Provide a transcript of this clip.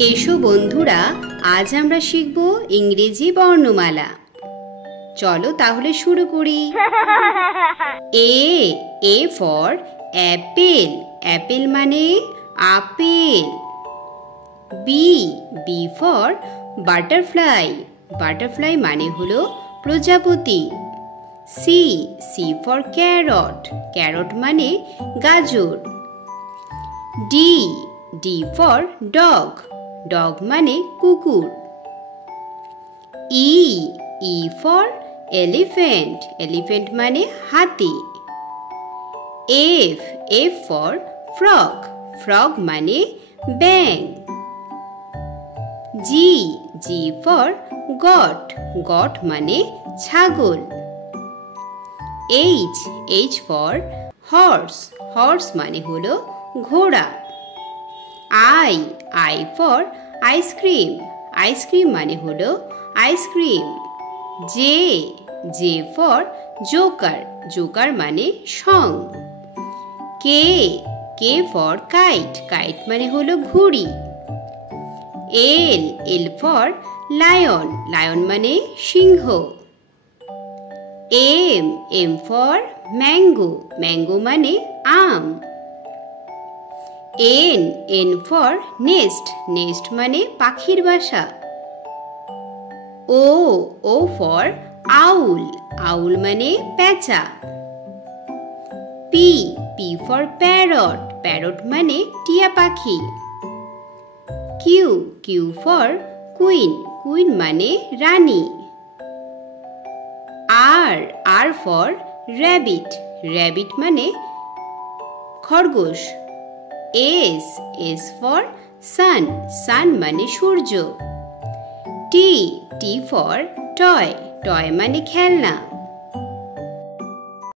এসো বন্ধুরা, আজ আমরা শিখব ইংরেজি বর্ণমালা। চলো তাহলে শুরু করি। এ ফর অ্যাপেল, অ্যাপেল মানে আপেল। বি ফর বাটারফ্লাই, বাটারফ্লাই মানে হলো প্রজাপতি। সি ফর ক্যারট, ক্যারট মানে গাজর। ডি ফর ডগ, ডগ মানে কুকুর। ই ফর এলিফ্যান্ট, এলিফ্যান্ট মানে হাতি। এফ ফর ফ্রগ, ফ্রগ মানে ব্যাঙ। জি ফর গট, গট মানে ছাগল। এইচ ফর হর্স, হর্স মানে হলো ঘোড়া। আই ফর আইসক্রিম, আইসক্রিম মানে হলো ice cream. J for Joker, Joker মানে শং। কে ফর কাইট, কাইট মানে হলো ঘুড়ি। এল ফর লায়ন, লায়ন মানে সিংহ। এম ফর ম্যাঙ্গো, ম্যাঙ্গো মানে আম। এন ফর নেস্ট, নেস্ট মানে পাখির বাসা। ও ফর আউল, আউল মানে পেঁচা। পি ফর প্যারট, প্যারট মানে টিয়া পাখি। কিউ ফর কুইন, কুইন মানে রানী। আর ফর র্যাবিট, র্যাবিট মানে খরগোশ। এস ফর সান, সান মানে সূর্য। টি ফর টয়, টয় মানে খেলনা।